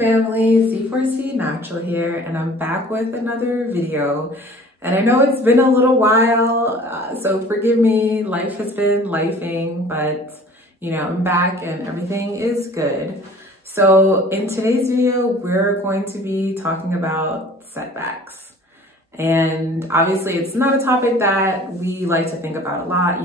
family, C4C Natural here, and I'm back with another video. And I know it's been a little while, so forgive me, life has been lifing, but I'm back and everything is good. So in today's video, we're going to be talking about setbacks. And obviously it's not a topic that we like to think about a lot.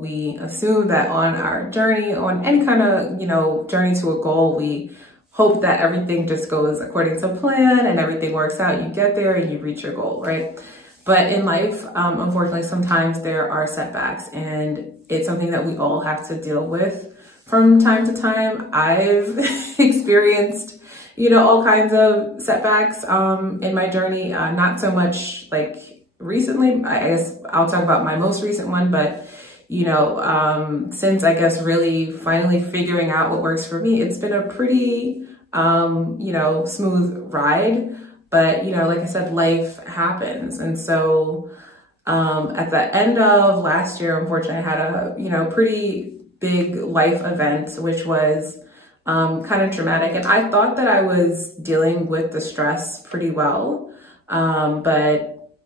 We assume that on our journey, on any kind of, journey to a goal, we hope that everything just goes according to plan and everything works out. You get there and you reach your goal, right? But in life, unfortunately, sometimes there are setbacks, and it's something that we all have to deal with from time to time. I've experienced all kinds of setbacks in my journey, not so much like recently. I guess I'll talk about my most recent one, but since I guess really finally figuring out what works for me, it's been a pretty, smooth ride. But, like I said, life happens. And so at the end of last year, unfortunately, I had a, pretty big life event, which was kind of traumatic. And I thought that I was dealing with the stress pretty well. But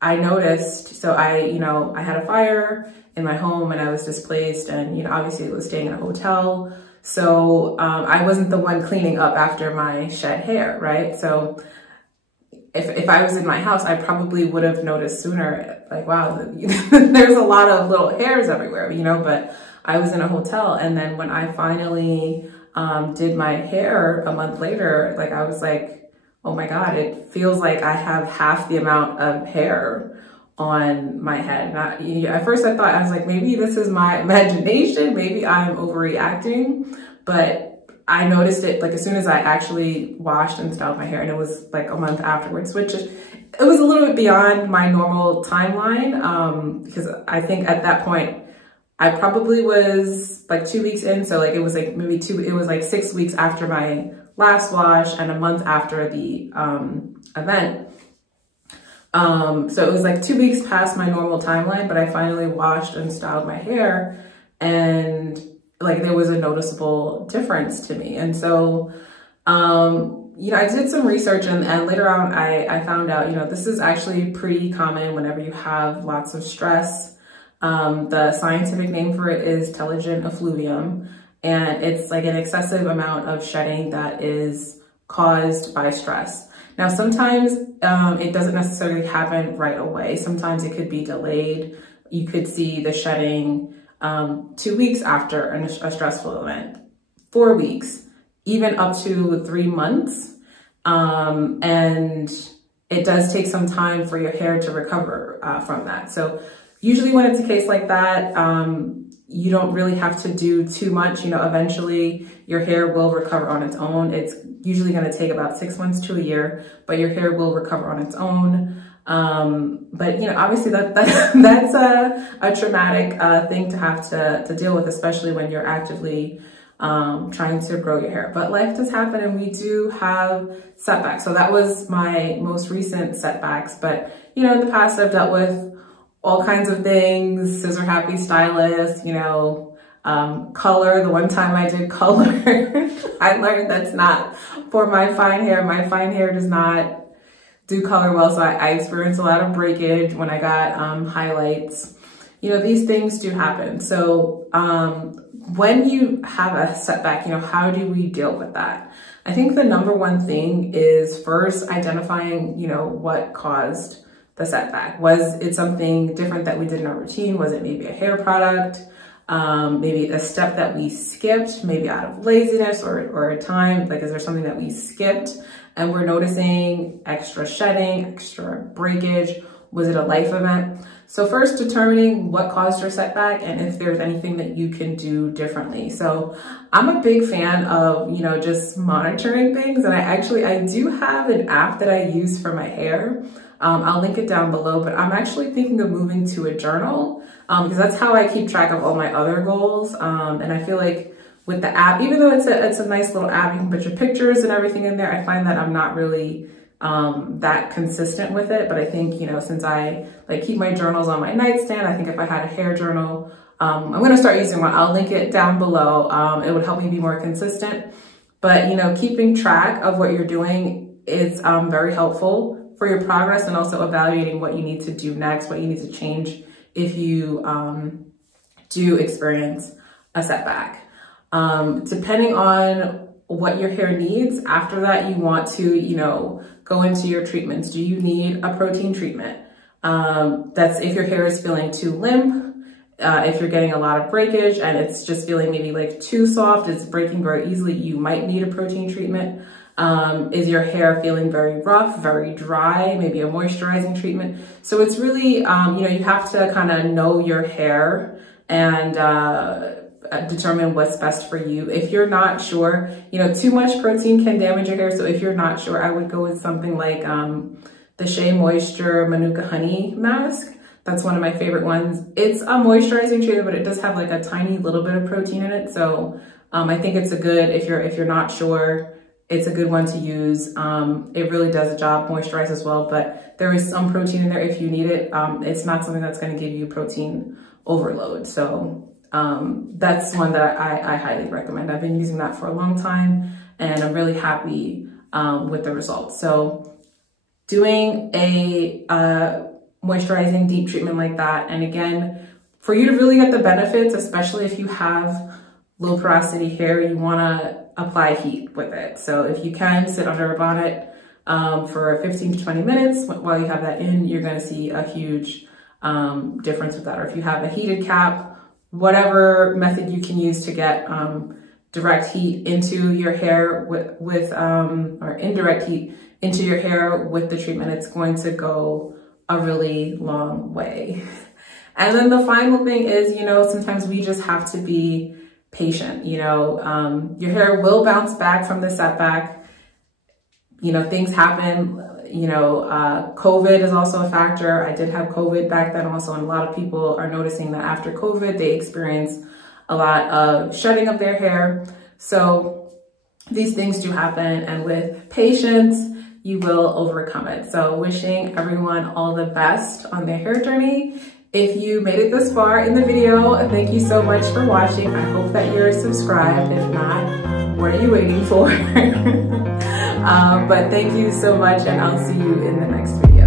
I noticed, so I had a fire in my home and I was displaced, and, obviously it was staying in a hotel. So I wasn't the one cleaning up after my shed hair, right? So if I was in my house, I probably would have noticed sooner, like, wow, there's a lot of little hairs everywhere, but I was in a hotel. And then when I finally did my hair a month later, like, I was like, oh my God, it feels like I have half the amount of hair on my head. At first I thought, I was like, maybe this is my imagination, maybe I'm overreacting, but I noticed it like as soon as I actually washed and styled my hair, and it was like a month afterwards, which it was a little bit beyond my normal timeline, because I think at that point I probably was like 2 weeks in. So like it was like maybe it was like 6 weeks after my last wash and a month after the event. So it was like 2 weeks past my normal timeline, but I finally washed and styled my hair, and like there was a noticeable difference to me. And so, I did some research, and later on I found out, this is actually pretty common whenever you have lots of stress. The scientific name for it is telogen effluvium, and it's like an excessive amount of shedding that is caused by stress. Now, sometimes it doesn't necessarily happen right away. Sometimes it could be delayed. You could see the shedding 2 weeks after a stressful event, 4 weeks, even up to 3 months. And it does take some time for your hair to recover from that. So usually when it's a case like that, you don't really have to do too much. Eventually your hair will recover on its own. It's usually going to take about 6 months to a year, but your hair will recover on its own. But obviously that's a traumatic thing to have to deal with, especially when you're actively trying to grow your hair. But life does happen, and we do have setbacks. So that was my most recent setbacks. But in the past I've dealt with all kinds of things, scissor happy stylist, color. The one time I did color, I learned that's not for my fine hair. My fine hair does not do color well. So I experienced a lot of breakage when I got highlights. These things do happen. So when you have a setback, how do we deal with that? I think the number one thing is first identifying, what caused the setback. Was it something different that we did in our routine? Was it maybe a hair product? Maybe a step that we skipped, maybe out of laziness or time? Like, is there something that we skipped and we're noticing extra shedding, extra breakage? Was it a life event? So first, determining what caused your setback and if there's anything that you can do differently. So I'm a big fan of, just monitoring things. And I do have an app that I use for my hair. I'll link it down below, but I'm actually thinking of moving to a journal because that's how I keep track of all my other goals. And I feel like with the app, even though it's a nice little app, you can put your pictures and everything in there, I find that I'm not really that consistent with it. But I think, since I keep my journals on my nightstand, I think if I had a hair journal, I'm going to start using one. I'll link it down below. It would help me be more consistent. But, you know, keeping track of what you're doing is very helpful for your progress, and also evaluating what you need to do next, what you need to change if you do experience a setback. Depending on what your hair needs, after that, you want to, you know, go into your treatments. Do you need a protein treatment? That's if your hair is feeling too limp, if you're getting a lot of breakage and it's just feeling maybe like too soft, it's breaking very easily, you might need a protein treatment. Is your hair feeling very rough, very dry, maybe a moisturizing treatment? So it's really, you know, you have to kind of know your hair and determine what's best for you. If you're not sure, you know, too much protein can damage your hair. So if you're not sure, I would go with something like the Shea Moisture Manuka Honey Mask. That's one of my favorite ones. It's a moisturizing treatment, but it does have like a tiny little bit of protein in it. So I think it's a good, if you're not sure, it's a good one to use. It really does a job, moisturize as well, but there is some protein in there if you need it. It's not something that's going to give you protein overload. So that's one that I highly recommend. I've been using that for a long time and I'm really happy with the results. So doing a moisturizing deep treatment like that, and again, for you to really get the benefits, especially if you have low porosity hair, you want to apply heat with it. So if you can, sit under a bonnet for 15 to 20 minutes while you have that in, you're going to see a huge difference with that. Or if you have a heated cap, whatever method you can use to get direct heat into your hair or indirect heat into your hair with the treatment, it's going to go a really long way. And then the final thing is, you know, sometimes we just have to be patient. You know, your hair will bounce back from the setback. You know, things happen. You know, COVID is also a factor. I did have COVID back then also, and a lot of people are noticing that after COVID, they experience a lot of shedding of their hair. So these things do happen, and with patience, you will overcome it. So wishing everyone all the best on their hair journey. If you made it this far in the video, thank you so much for watching. I hope that you're subscribed. If not, what are you waiting for? But thank you so much, and I'll see you in the next video.